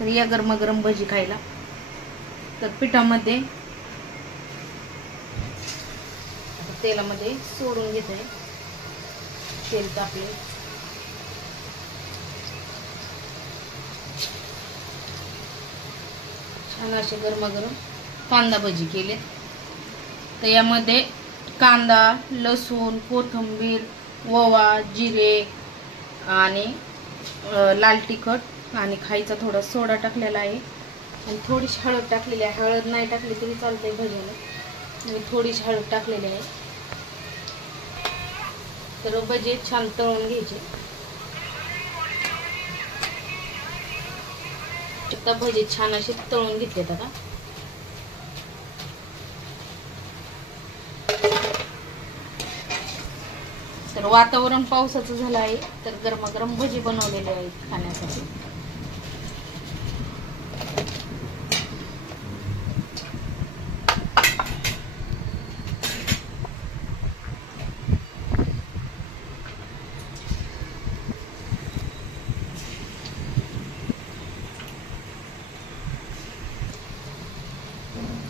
तर या गरमागरम भजी खायला. तर पिठामध्ये तेलामध्ये सोडून घेते. तेल तापले. छान असे गरमागरम कांदा भजी केले. तर यामध्ये कांदा, लसूण, कोथिंबीर, ओवा, जिरे आणि लाल तिखट आणि खायचा थोडा सोडा टाकलेला आहे आणि थोडीशी हळद टाकलेली आहे. हळद नाही टाकली तरी चालते भजीला. मी थोडीशी हळद टाकलेली आहे. तर भजी छान तळून घ्यायचे. आता भजी छान असे तळून घेतलेत. आता तर वातावरण पावसाचं झालं आहे. तर गरमागरम भजी बनवलेले आहेत खाण्यासाठी.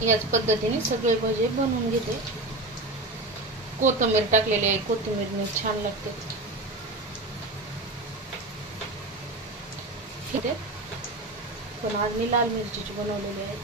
याच पद्धतीने सगळे भजे बनवून घेते. कोथिंबीर टाकलेली आहे. कोथिंबीरने छान लागते. पण आज मी लाल मिरचीची बनवलेली आहे.